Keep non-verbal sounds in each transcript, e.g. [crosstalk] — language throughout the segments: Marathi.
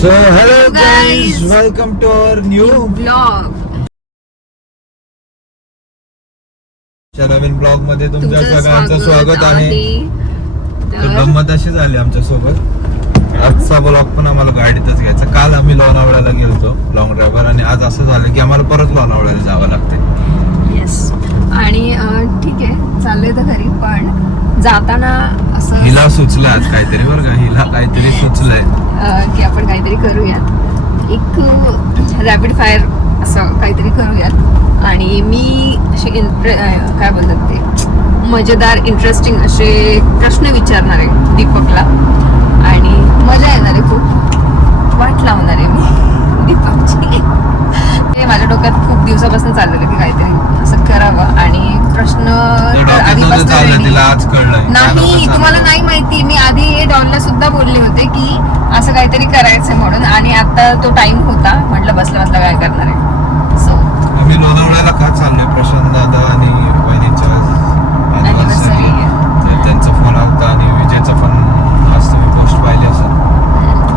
So hello guys. Guys welcome to our new blog नवीन ब्लॉगमध्ये तुमच्या तुमचं सगळ्यांचं स्वागत आहे. तर तर गंमत अशी झाली आमच्यासोबत. आजचा ब्लॉग पण आम्हाला गाडीतच घ्यायचा. काल आम्ही लोणावळ्याला गेलतो लॉंग ड्रायव्हर आणि आज असं झालं की आम्हाला परत लोणावळ्याला जावं लागते येस आणि अं, ठीक आहे. चाललोय तर घरी पण जाताना असं हिला सुचलं आज काहीतरी बरं का. हिला काहीतरी सुचलंय अं, की आपण काहीतरी करूयात एक रॅपिड फायर असं काहीतरी करूयात. आणि मी असे इंट्रे काय बोलतात ते? मजेदार इंटरेस्टिंग असे प्रश्न विचारणार आहे दीपकला. आणि मजा येणार आहे खूप. वाट लावणार आहे मी दीपकची. हे माझ्या डोक्यात खूप दिवसापासून चाललेलं की काहीतरी असं करावं. आणि प्रश्न ते तर आधीपासून नाही तुम्हाला नाही माहिती. मी आधी हे डॉलला सुद्धा बोलले होते की असं काहीतरी करायचं म्हणून. आणि आता तो टाइम होता. म्हटलं बसल्या बसल्या काय करणार आहे. सो आम्ही लोणावळ्याला का चाललोय प्रशांत दादा आणि वहिनीच्या Anniversary anniversary. आहे. तर त्यांचा फोन आलता आणि विजयचा पण आज तुम्ही पोस्ट पाहिली असेल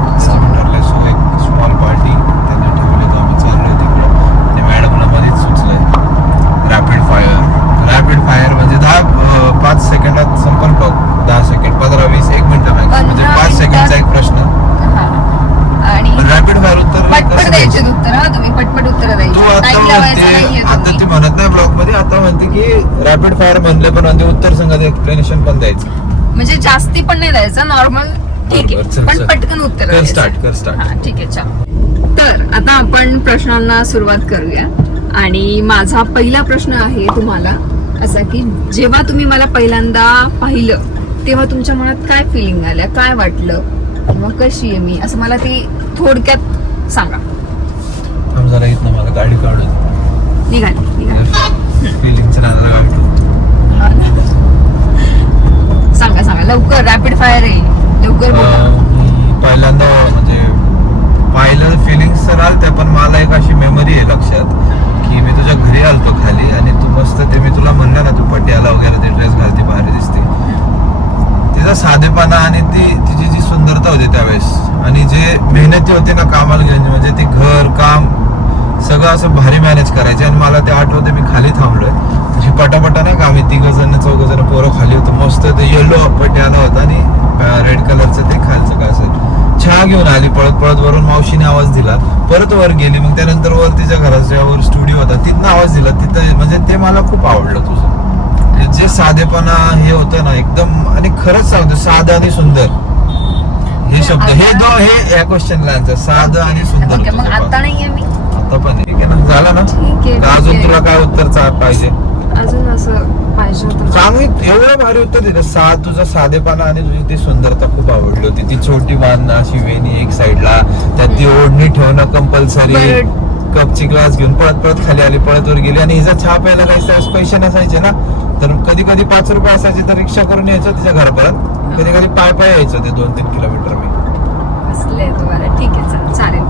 त्याचं ठरलंय सो एक स्मॉल पार्टी त्यांनी ठेवली तर आम्ही चाललोय तिकडे आणि मॅडमला मध्येच सुचलंय रॅपिड फायर रॅपिड फायर म्हणजे दहा अं, पाच सेकंदात संपल बघ दहा सेकंड पंधरा वीस एक मिनिट म्हणजे पंधरा पाच सेकंडचा एक मिनिटात- प्रश्न हा आणि पण रॅपिड फायर उत्तर पटपट कसं द्यायचे द्यायचं? उत्तर हा तुम्ही पटपट उत्तर तू द्यायचे आता टाइम लावायचा म्हणते नाहीये आता ती तुम्ही. म्हणत नाही ब्लॉगमध्ये आता म्हणते की रॅपिड फायर म्हणले पण म्हणते उत्तर संघात एक्सप्लेनेशन पण द्यायचं. म्हणजे जास्ती पण नाही द्यायचं नॉर्मल ठीक बरोबर, आहे चल, पण चल. पटकन उत्तर कर द्यायचं. start, कर. हा ठीक आहे चल. तर आता आपण प्रश्नांना सुरुवात करूया. आणि माझा पहिला प्रश्न आहे तुम्हाला असा की जेव्हा तुम्ही मला पहिल्यांदा पाहिलं तेव्हा तुमच्या मनात काय फिलिंग आल्या? काय वाटलं? किंवा कशी आहे मी? असं मला ती थोडक्यात सांगा. थांब जरा इथनं मला गाडी काढून. निघाली निघाली. फिलिंगचं नादाला गाडी सांगा सांगा. लवकर रॅपिड फायर आहे. लवकर पहिल्यांदा म्हणजे पाहिलं फिलिंग्स तर आलत्या पण मला एक अशी मेमरी आहे लक्षात की मी तुझ्या घरी आलतो खाली आणि तू मस्त ते मी तुला म्हणलं ना तू पटियाला वगैरे ते ड्रेस घालते भारी दिसते. तिचा साधेपणा आणि ती तिची जी सुंदरता होती त्यावेळेस आणि जे मेहनती होते ना कामाला घेऊन म्हणजे ते घर काम सगळं असं भारी मॅनेज करायचे आणि मला ते आठवते मी खाली थांबलोय. अशी पटापटा नाही का आम्ही तिघ जण चौघ जण पोरं खाली होतो. मस्त ते येलो पटियाला होता आणि रेड कलरचं ते खालचं काय असेल चहा घेऊन आली पळत पळत वरून मावशीने आवाज दिला. परत वर गेली मग त्यानंतर वर तिच्या घराच्या वर स्टुडिओ होता तिथनं आवाज दिला. तिथं म्हणजे ते मला खूप आवडलं तुझं. जे साधेपणा हे होतं ना एकदम आणि खरंच सांगतो साधं आणि सुंदर. हे शब्द हे दो हे या क्वेश्चनला आन्सर साधं आणि सुंदर मग आता. नाहीये मी. आता पण आहे की ना. झालं ना? ठीक आहे, तर अजून ठीक आहे. तुला काय उत्तर चा- पाहिजे? अजून असं पाहिजे होतं. चांगली एवढं भारी उत्तर दिलं. सा तुझा साधेपणा आणि तुझी ती सुंदरता खूप आवडली होती. ती छोटी बांधणं अशी वेणी एक साइडला त्यात ती ओढणी ठेवणं कंपल्सरी. कपची ग्लास घेऊन पळत पळत खाली आली पळत वर गेली. आणि हिचा चहा प्यायला काही त्यावेळेस पैसे नसायचे ना. तर कधी कधी पाच रुपये असायचे तर रिक्षा करून यायचं तिच्या घरापर्यंत. कधी कधी पाय पाय यायचं ते दोन तीन किलोमीटर मी. असले तुम्हाला ठीक आहे चल चालेल.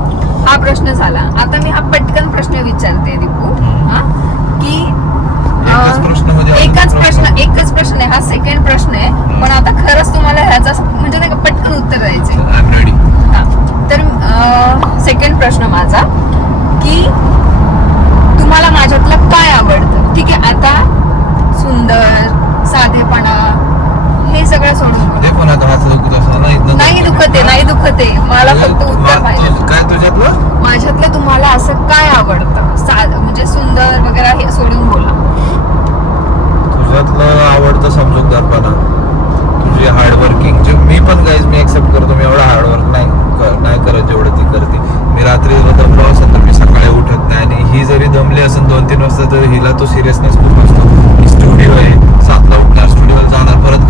हा प्रश्न झाला. आता मी हा पटकन प्रश्न विचारते दीपू हा? की एकच प्रश्न म्हणजे एकच प्रश्न? एकच प्रश्न आहे. हा सेकंड प्रश्न आहे. पण आता खरंच तुम्हाला ह्याचा म्हणजे नाही का पटकन उत्तर द्यायचे. तर सेकंड प्रश्न माझा की तुम्हाला माझ्यातलं काय आवडतं? ठीक आहे आता सुंदर साधेपणा हे सगळं सोडून दुखत नाही दुखत. मला फक्त उत्तर पाहिजे. काय तुझ्यातलं? माझ्यातलं तुम्हाला असं काय आवडतं? साध म्हणजे सुंदर वगैरे हे सोडून बोला. तुझ्यातलं आवडतं समजूतदारपणा तुझी हार्डवर्किंग जे मी पण गाईज मी एक्सेप्ट करतो मी एवढा हार्डवर्क नाही कर- नाही करत जेवढं ती करते. मी रात्री दमलो असेल तर मी सकाळी उठत नाही. आणि ही जरी दमली असेल दोन तीन वाजता तर हिला तो सिरियसनेस खूप असतो. स्टुडिओ आहे सातला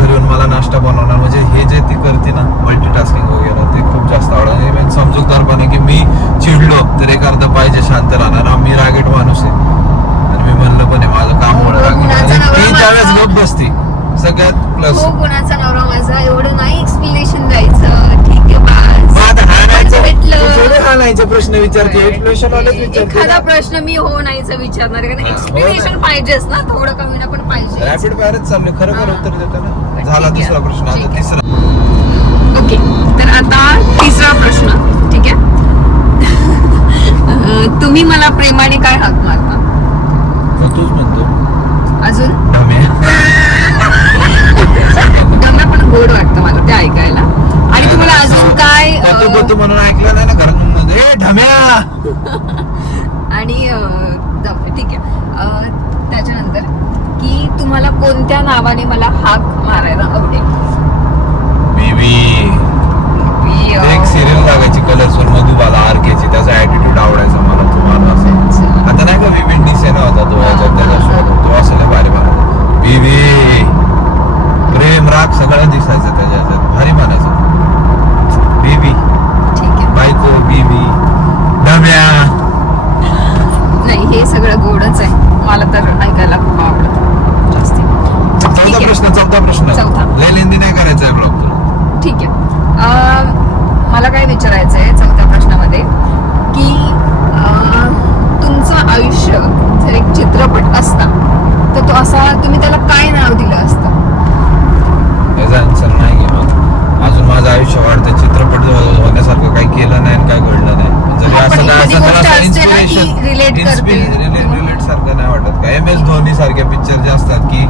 घरी येऊन मला नाश्ता बनवणार म्हणजे हे जे ती करते ना मल्टीटास्किंग वगैरे ते खूप जास्त आवडतं. समजूतदारपणे की मी चिडलो तर एक अर्धा पाहिजे शांत राहणार मी रागेट माणूस आहे. आणि मी म्हणलं पण माझं काम ती त्यावेळेस. गप बसती सगळ्यात प्लस गुणाचा नवरा माझा. एवढं नाही एक्सप्लेनेशन द्यायचं. ठीक आहे हाणायचे. प्रश्न विचारते एक्सप्लेनेशन वालेच विचारते एखादा प्रश्न मी हो नाहीचं विचारणार कारण हा, हो एक्सप्लेनेशन नाही. पाहिजेच ना थोडं कमी ना पण पाहिजे. रॅपिड फायरच चालू आहे. खरं खरं हा. उत्तर देतो ना? ठीक झाला. दुसरा प्रश्न ठीक आता. तिसरा. ओके तर आता तिसरा प्रश्न ठीक आहे? तुम्ही मला प्रेमाने काय हाक मारता? तूच म्हणतो. अजून? दम्या पण गोड वाटतं मला ते ऐकायला. तुम्हाला अजून काय तू अं, बतू म्हणून ऐकलं नाही ना घरात मध्ये ए ढम्या! [laughs] आणि ठीक आहे. त्याच्यानंतर की तुम्हाला कोणत्या नावाने मला हाक मारायला आवडेल? बेबी एक सिरियल लागायची कलरफुल मधुबाला आरकेची. त्याचा ऍटिट्यूड आवडायचा मला तुम्हाला असं. आता नाही का विविन डिसेना होता तो याच्यात त्याचा शो तो असं भारी भारी बेबी प्रेम राग सगळं दिसायचं त्याच्या ह्याच्यात भारी म्हणायचं बेबी ठीक आहे बायको बेबी ढम्या नाही हे सगळं गोडच आहे मला तर ऐकायला खूप आवडतं जास्ती ठीक चौथा आहे. प्रश्न चौथा प्रश्न चौथा. लय लेंदी नाही करायचा आहे ब्लॉग तुला ठीक आहे अं, मला काय विचारायचं आहे चौथ्या प्रश्नामध्ये की अं, तुमचं आयुष्य जर एक चित्रपट असता तर तो असा तुम्ही त्याला काय नाव दिलं असतं याचा आन्सर नाही घे मला अजून माझं आयुष्य वाढतं चित्रपट होण्यासारखं काही केलं नाही आणि काही घडलं नाही पण जरी हा, पण असं काय एखादी असं तर गोष्ट असं असते ना की इन्स्पिरेशन relate करते. रिलेट सारखं नाही वाटत का एम एस धोनी सारखे पिक्चर जे असतात की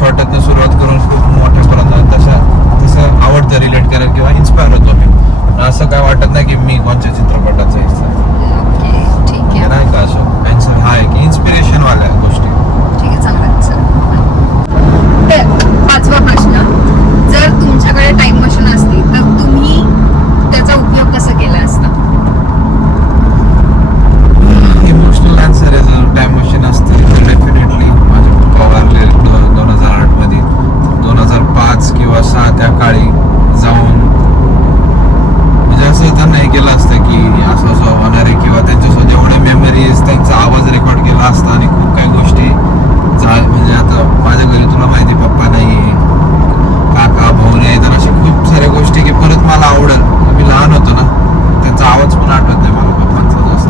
छोट्यातनं सुरुवात करून खूप मोठ्यापर्यंत तशा तसं आवडतं रिलेट करायला किंवा इन्स्पायर होतो मी पण असं काय वाटत नाही की मी कोणत्या चित्रपटाचा हिस्सा आहे. ओके ठीक हे आहे नाही का असं आन्सर हा आहे की इन्स्पिरेशन वाल्या गोष्टी ठीक आहे चांगला आहे, चल. तर पाचवा प्रश्न जर तुमच्याकडे टाइम मशीन असती तर तुम्ही त्याचा उपयोग कसा केला असता इमोशनल आन्सर आहे जर टाइम मशीन असते तर डेफिनेटली माझे पप्पा वारले दो- दोन हजार आठमध्ये दोन हजार पाच किंवा सहा त्या काळी जाऊन म्हणजे असं त्यांना हे केलं असतं की असं असं होणार आहे किंवा त्यांच्यासोबत जेवढे मेमरीज त्यांचा आवाज रेकॉर्ड केला असता आणि खूप काही गोष्टी झा म्हणजे आता माझ्या घरी तुला माहिती आहे, पप्पा नाही आहे काका भाऊ नाही तर अशा खूप साऱ्या गोष्टी की परत मला आवडेल मी लहान होतो ना त्यांचा आवाज पण आठवत नाही मला पप्पांचा जास्त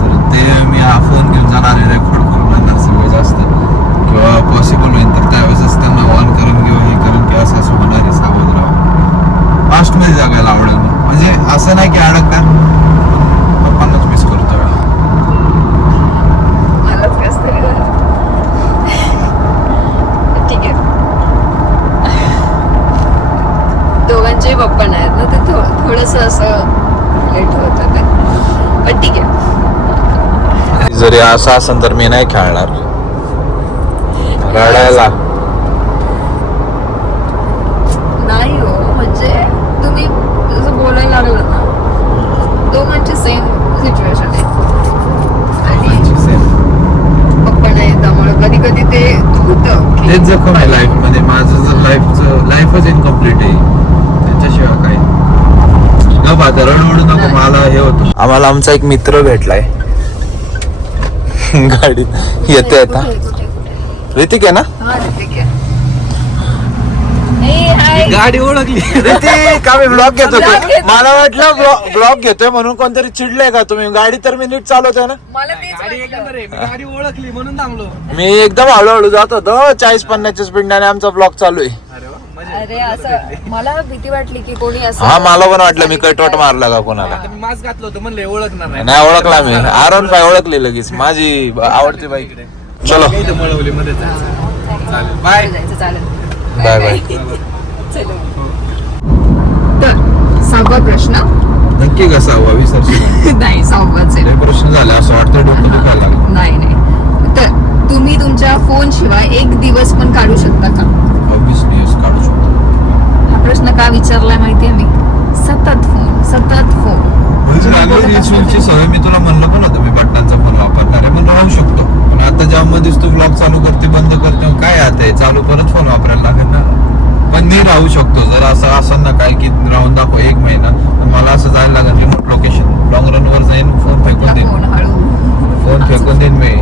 तर ते मी हा फोन घेऊन जाणार रेकॉर्ड करून आणणार सगळं जास्त किंवा पॉसिबल होईल तर त्यावेळेसच त्यांना ऑन करून किंवा हे करून किंवा असं असं होणार आहे सावध राहा फास्टमध्ये जगायला आवडेल मला. म्हणजे असं नाही की अडकणार पप्पांनाच मिस करतो मलाच कसं तरी झालं. ठीक आहे दोघांचेही पप्पा नाहीत ना ते थो थोडस असं लेट होत ते. पण ठीक आहे. जरी असं असेल तर मी नाही खेळणार. रडायला. नाही हो म्हणजे तुम्ही जसं बोलायला लागलं ना दोघांची सेम सिच्युएशन आहे. आणि पप्पा नाही त्यामुळे कधी कधी ते होतं तेच जखम आहे लाईफमध्ये. माझं जर लाईफचं लाईफच इनकम्प्लीट आहे. त्याच्याशिवाय काय रडवडू नको नाही. मला हे होतं. आम्हाला आमचा एक मित्र भेटलाय. गाडीत येते आता? ऋतिक आहे ना? हा. गाडी ओळखली. ऋतिक आम्ही ब्लॉग [laughs] घेतो. मला वाटलं ब्लॉग घेतोय म्हणून कोणतरी चिडले का तुम्ही? गाडी तर मी नीट चालवतोय ना? गाडी मी गाडी ओळखली म्हणून थांबलो. मी एकदम हळूहळू जात होतो. चाळीस पन्नासच्या स्पीडने आमचा ब्लॉग चालू आहे. अरे असं मला भीती वाटली की कोणी असं हा मला पण वाटलं मी कटवट मारला का कोणाला? मी मास्क घातलं होतं म्हणले ओळखणार नाही. नाही ओळखला मी. आरोन पाय ओळखली लगेच. माझी आवडती बाईक चलो. मळवली मध्ये चालेल. बाय. जायचं चालेल. बाय बाय चलो. तर सहावा प्रश्न. नक्की कसा हवा विसरशील नाही सहावाच आहे. प्रश्न झाले. असं वाटतं डोकं दुखायला नाही नाही. तर तुम्ही तुमच्या फोन शिवाय एक दिवस पण काढू शकता का? ऑब्विसली हा प्रश्न का विचारलाय माहितीये मी? सतत फोन सतत फोन म्हणजे रिच्युअलची सवय मी तुला म्हणलं पण होतं मी बटनांचा फोन वापरणार आहे म्हणून राहू शकतो. पण आता जेव्हा मध्येच तू ब्लॉग चालू करते बंद करते मग काय आता हे चालू परत फोन वापरायला लागेल ना? पण मी राहू शकतो जर असं असं ना काय की राहून दाखव एक महिना मला असं जायला लागेल रिमोट लोकेशन लॉंग रन वर जाईन फोन फेकून देईन. फोन फेकून देईन मी.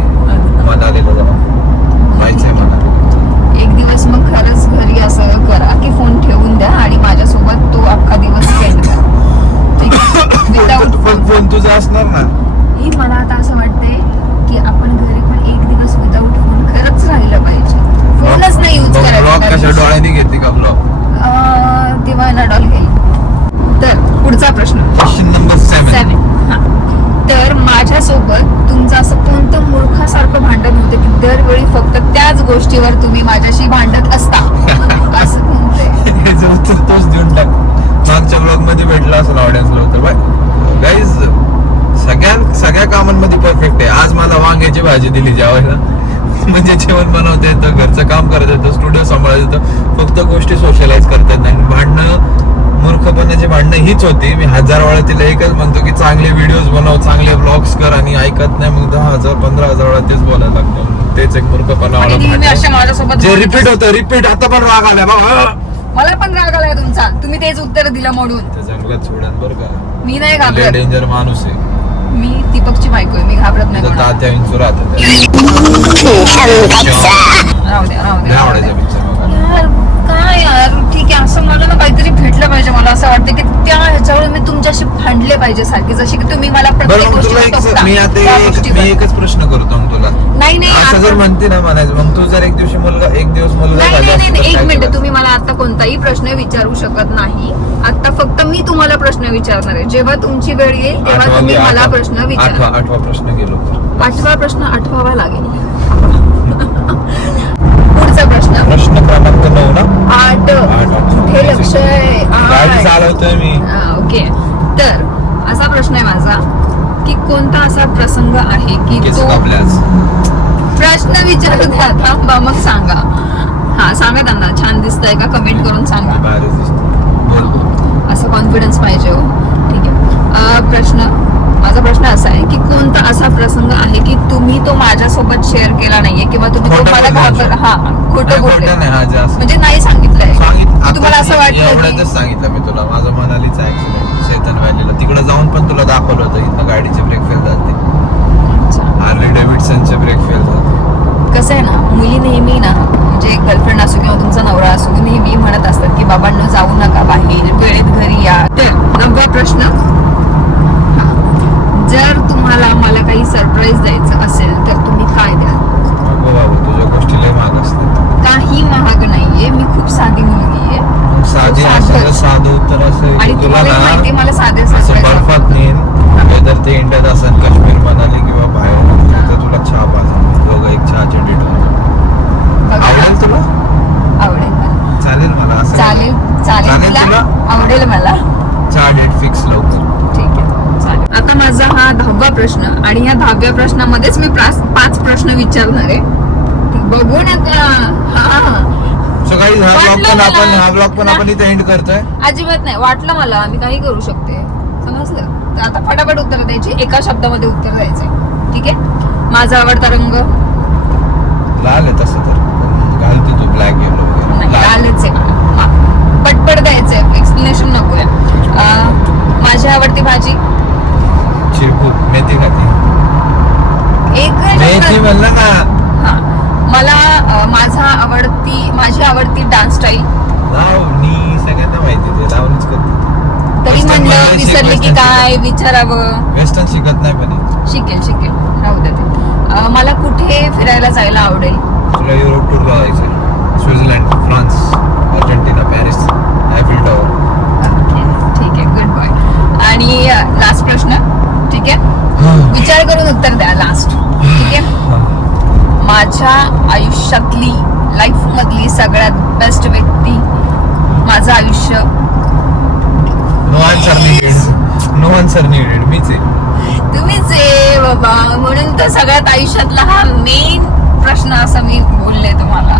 मनालीला जाऊन. जायचंय मला. एक दिवस मग घरी असं करा की फोन ठेवून द्या आणि माझ्यासोबत तो अख्खा दिवस स्पेंड करा. विदाऊट फोन तुझा असणार ना. ही मला आता असं वाटतंय की आपण घरी पण एक दिवस विदाऊट फोन खरंच राहिलं पाहिजे. फोनच नाही यूज करायचा डोळ्याने घेते का ब्लॉग तेव्हा नडॉल घेईल तर पुढचा प्रश्न. क्वेश्चन नंबर सेवन तर माझ्यासोबत तुम्ही सुखासारखं भांडण होते की दरवेळी गोष्टीवर तुम्ही माझ्याशी भांडत असता. असं म्हणते [laughs] तोच देऊन टाक. मागच्या ब्लॉगमध्ये भेटला असेल ऑडियन्सला उत्तर बाय गाईज सगळ्या सगळ्या कामांमध्ये परफेक्ट आहे. आज मला वांग्याची भाजी दिली ज्यावेळेला म्हणजे जेवण बनवता येतं घरचं काम करता येतं स्टुडिओ सांभाळता येतं. फक्त गोष्टी सोशलाइज करता येत नाही. भांडणं मूर्खपणाची भांडणं हीच होती. मी हजार वेळा तिला एकच म्हणतो की चांगले व्हिडिओज बनव चांगले ब्लॉग्स कर आणि ऐकत नाही मग दहा हजार पंधरा हजार वेळा तेच बोलायला लागतं. तेच एक मूर्खपणा जे रिपीट होतं रिपीट आता पण राग आला मला पण राग आलाय तुमचा. तुम्ही तेच उत्तर दिलं म्हणून. जंगलात सोडन बरं का. मी नाही घाबरत. डेंजर माणूस आहे. मी दीपकची बायको आहे. मी घाबरत नाही. तात्या विंचू राहतात. राहू द्या राहू द्या राहू आवडायचं द्या. पिक्चर काय यार ठीक आहे असं मला ना काहीतरी भेटलं पाहिजे मला असं वाटतं की त्या ह्याच्यावर मी तुमच्याशी भांडले पाहिजे सारखे जशी की तुम्ही मला बरं प्रत्येक मग तुला गोष्टीला एक टोकता. मी आता त्या एक गोष्टीवर. मी एकच प्रश्न करतो मग तुला नाही नाही असं जर आता- म्हणते ना म्हणायचं मग तू जर एक दिवशी मुलगा एक दिवस मुलगा नाही झाला नाही नाही असता तर एक काय मिनिट? तुम्ही मला आता कोणताही प्रश्न विचारू शकत नाही आता फक्त मी तुम्हाला प्रश्न विचारणार आहे जेव्हा तुमची वेळ येईल तेव्हा आठवा तुम्ही मला आठवा- प्रश्न विचारा आठवा प्रश्न गेलो. आठवा प्रश्न आठवावा लागेल प्रश्न क्रमांक नऊ ना? आठ. कुठे लक्ष आहे? गाडी आठ. चालवतोय मी. हा, ओके. तर असा प्रश्न आहे माझा की कोणता असा प्रसंग आहे की केस तो प्रश्न विचारू द्या थांबा मग सांगा. हा सांगा त्यांना. छान दिसतंय का? कमेंट करून सांगा. दिसतो बोल. असं कॉन्फिडन्स पाहिजे हो. ठीक आहे. अं, प्रश्न माझा प्रश्न असा आहे की कोणता असा प्रसंग आहे की तुम्ही तो माझ्यासोबत शेअर केला नाहीये किंवा तुम्ही तो खोटं मला बोललो. घाबर. हा खोटं म्हणजे नाही सांगितलंय. तुम्हाला असं वाटलं सांगितलं मी तुला. माझं मनालीचा ऍक्सिडेंट सेतन व्हॅलीला तिकडे जाऊन पण तुला दाखवलं होतं. इथं गाडीचे ब्रेक फेल अच्छा. हार्ले डेव्हिडसनचे ब्रेक फेल झाले. कसं आहे ना मुली नेहमी ना म्हणजे गर्लफ्रेंड असो किंवा तुमचा नवरा असो नेहमी म्हणत असतात की बाबांनो जाऊ नका बाहेर. वेळेत घरी या. नववा प्रश्न. जर तुम्हाला मला काही सरप्राईज द्यायचं असेल तर तुम्ही काय द्याल? तुझ्या महाग असतात. काही महाग नाहीये. मी खूप साधी मुलगी आहे. साधी साधं. असं साधं उत्तर असं आहे आणि की तुला तुम्हाला माहिती ना मला साधे असं surprise बर्फात नेईन वेदर ते इंडियात असेल काश्मीर मनाली किंवा बाहेर तर तुला चहा पाजा दोघं एक चहाचे डेट बघा. आवडेल तुला आवडेल मला चालेल मला असं चालेल चालेल चालेल तुला तुला? आवडेल मला चहा डेट फिक्स लवकर ठीक आहे चालेल आता माझा हा दहावा प्रश्न आणि या दहाव्या प्रश्नामध्येच मी पाच प्रश्न विचारणार आहे. बघू नका हा. सो काही हा ब्लॉग वाटलं पण मला. आपण हा ब्लॉग पण आपण इथे एंड करतोय. अजिबात नाही. वाटलं मला. मी काही करू शकते. समजलं? तर आता फटाफट उत्तर द्यायची. एका शब्दामध्ये उत्तर द्यायचे. ठीक आहे? माझा आवडता रंग? लाल आहे तसं तर. घालते तू ब्लॅक येलो. लालच आहे. पटपट द्यायचंय एक्सप्लेनेशन नकोय. अं, माझी आवडती भाजी? चिरकूट मेथी खाते एक मेथी म्हणलं ना. हा. मला अं, माझा आवडती माझी आवडती डान्स स्टाईल लावणी सगळ्यांना माहिती ते लावणीच करते. तरी Western म्हणलं मला विसरले की काय विचारावं. वेस्टर्न शिकत नाही पण हे. शिकेल शिकेल. राहू दे ते. अं, मला कुठे फिरायला जायला आवडेल? तुला युरोप टूरला जायचं Switzerland France Argentina Paris Eiffel tower ठीक आहे. गुड बॉय आणि लास्ट प्रश्न. ठीक आहे? विचार करून उत्तर द्या लास्ट ठीक आहे माझ्या आयुष्यातली लाईफ मधली सगळ्यात बेस्ट व्यक्ती माझं आयुष्य. No answer needed no answer needed मीच आहे. तुम्हीच आहे बाबा. म्हणून तर सगळ्यात आयुष्यातला हा मेन प्रश्न असं मी बोलले तुम्हाला.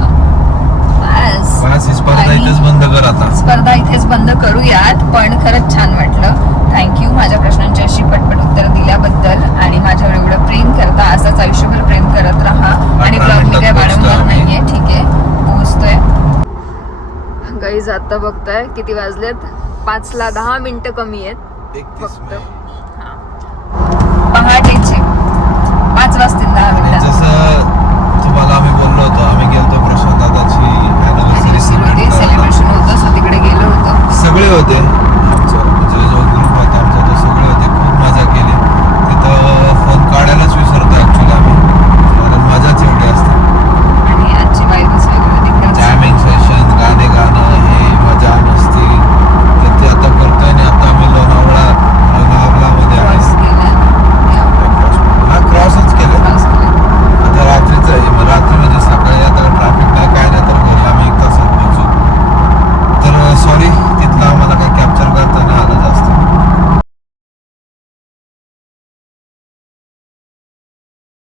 बस. बस ही स्पर्धा आणि- इथेच बंद कर आता. स्पर्धा इथेच बंद करूयात पण खरंच छान वाटलं. थँक्यू माझ्या प्रश्नांची अशी पटपट उत्तर दिल्याबद्दल आणि माझ्यावर एवढं प्रेम करता असंच आयुष्यभर प्रेम करत राहा. आणि ब्लॉग मी काय वाढवणार नाहीये ठीक आहे? पोहोचतोय. गाईज आता बघताय किती वाजलेत? पाच ला दहा मिनिटं कमी आहेत. फक्त. पहाटेचे. पाच वाजतील दहा मिनिटं जसं तुम्हाला आम्ही बोललो होतो आम्ही गेलो होतो दादाची सेलिब्रेशन होतं सो तिकडे गेलो होतो. सगळे होते.